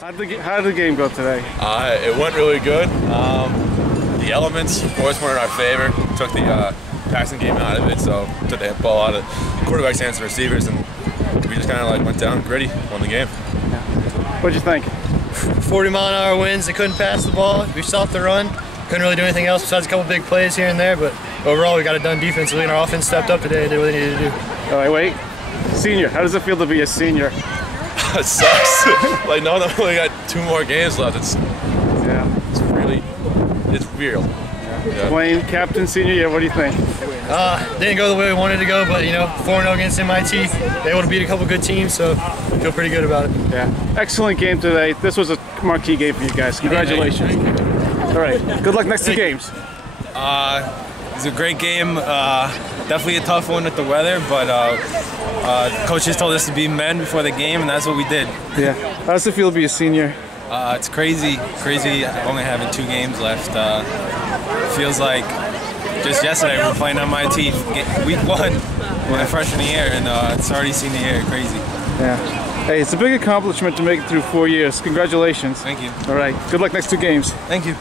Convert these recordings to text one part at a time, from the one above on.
How did the game go today? It went really good. The elements, of course, weren't in our favor. Took the passing game out of it, so took the ball out of quarterback's hands and receivers, and we just kind of like went down gritty, won the game. What'd you think? 40-mile-an-hour winds. They couldn't pass the ball. We stopped the run. Couldn't really do anything else besides a couple big plays here and there, but overall we got it done defensively, and our offense stepped up today and did what they needed to do. All right, wait. Senior, how does it feel to be a senior? It sucks. Like, no, we only got 2 more games left. It's real. Yeah. Playing captain, senior year, what do you think? Didn't go the way we wanted to go, but 4-0 against MIT. They able to beat a couple good teams, so I feel pretty good about it. Yeah, excellent game today. This was a marquee game for you guys. Congratulations. All right, good luck next 2 games. It was a great game. Definitely a tough one with the weather, but coaches told us to be men before the game, and that's what we did. Yeah. How does it feel to be a senior? It's crazy only having 2 games left. Feels like just yesterday we were playing MIT week 1 my freshman year, and it's already senior year. Crazy. Yeah. Hey, it's a big accomplishment to make it through 4 years. Congratulations. Thank you. All right. Good luck next 2 games. Thank you.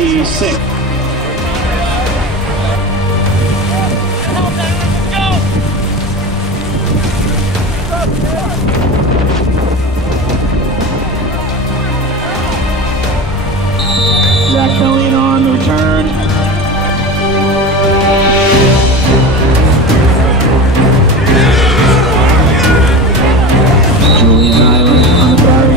MIT 6. Zach Kelly on the return. Julian Nyland on the parry.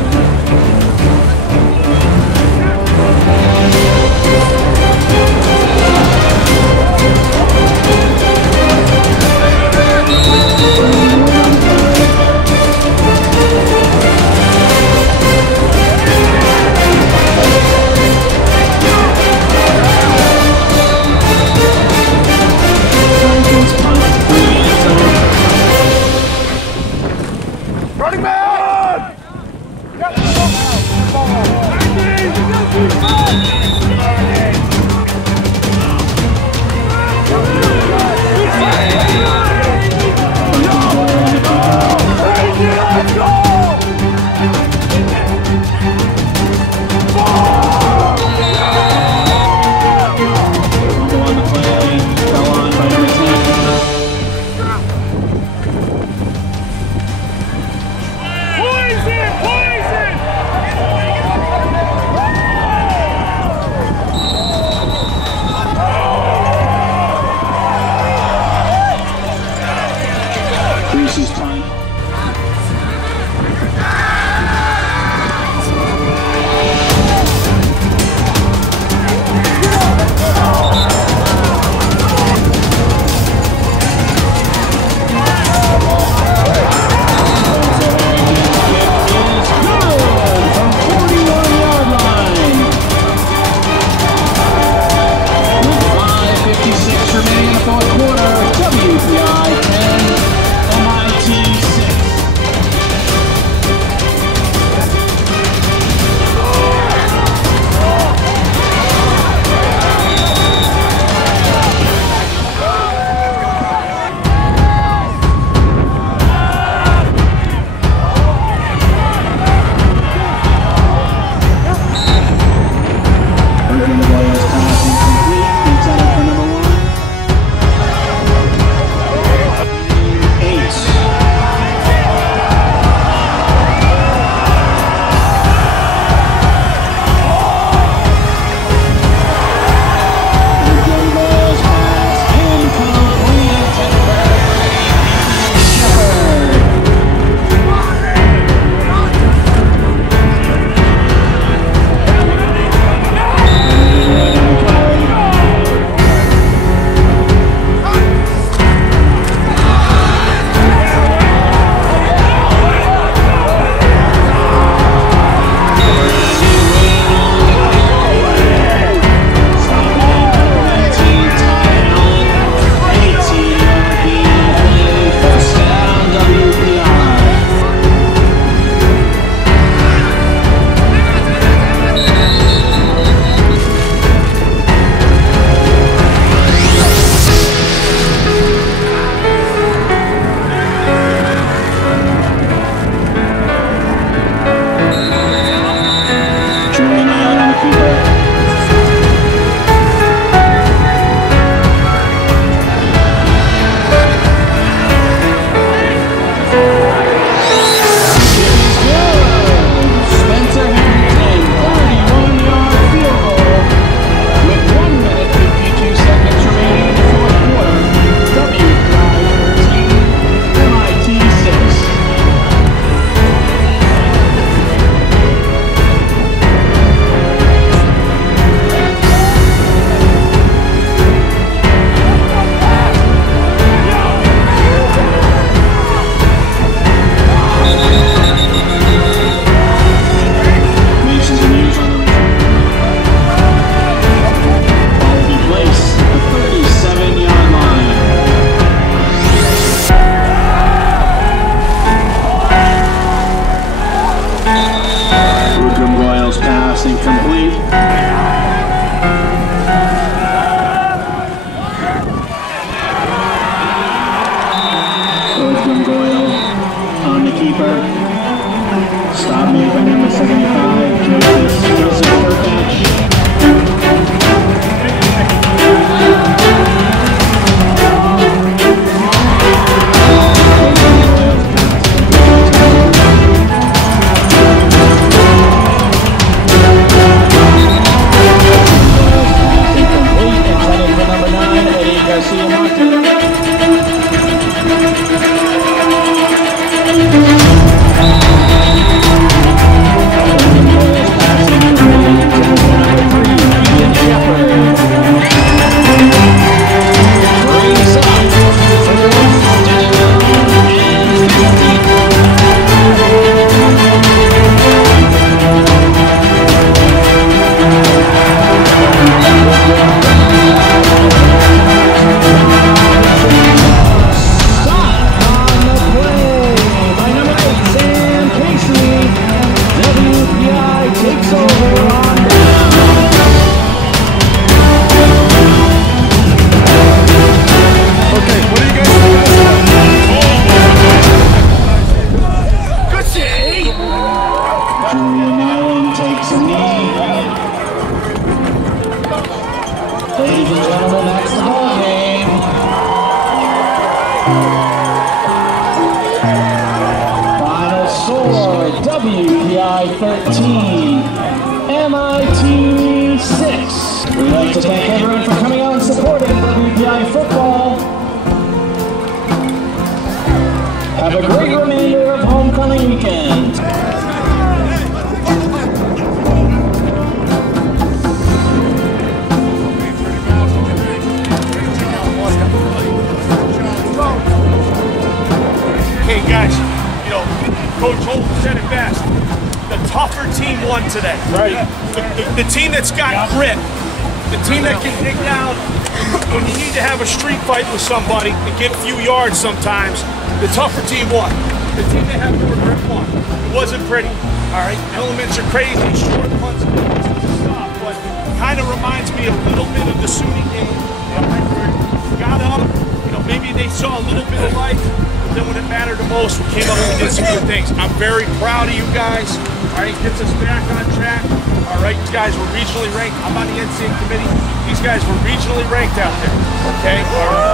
Running back! Let's go! Reese's time. Remaining in the fourth quarter, WPI 10, MIT 6. Spencer Herrington, 31-yard field goal with 1 minute 52 seconds remaining in the fourth quarter. WPI 13, MIT 6. Nations and News on the return. Ball will be placed at the 37-yard line. Woodrum Royals pass incomplete. Woodrum Royal on the keeper. Stop made by number 75, Joseph Perkach. Julian Nyland takes a knee. Ladies and gentlemen, that's the ball game. Final score, WPI 13, MIT 6. We'd like to thank everyone for coming out and supporting WPI football. Have a great remainder of homecoming weekend. Hey guys, you know, Coach Holt said it best. The tougher team won today. Right. The team that's got grit, the team that can dig down when you need to have a street fight with somebody and get a few yards sometimes, the tougher team won. The team that had more grit won. It wasn't pretty, all right? Elements are crazy, short punts and all this other stuff, but kind of reminds me a little bit of the SUNY game. We got up, you know, maybe they saw a little bit of life, but then when it mattered the most, we came up and we did some good things. I'm very proud of you guys. All right, gets us back on track. All right, you guys were regionally ranked. I'm on the NCAA committee. These guys were regionally ranked out there, okay? All right.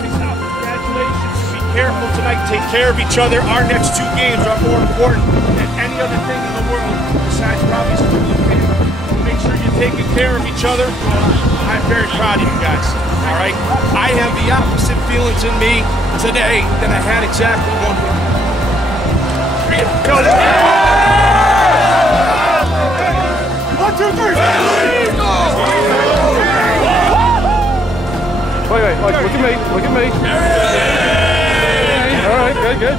Congratulations. Be careful tonight. Take care of each other. Our next two games are more important than any other thing in the world besides probably school and family. Make sure you're taking care of each other. I'm very proud of you guys. All right? I have the opposite feelings in me today than I had exactly 1 week. Go, let's go. 1, 2, 3. Wait, look at me. All right, good.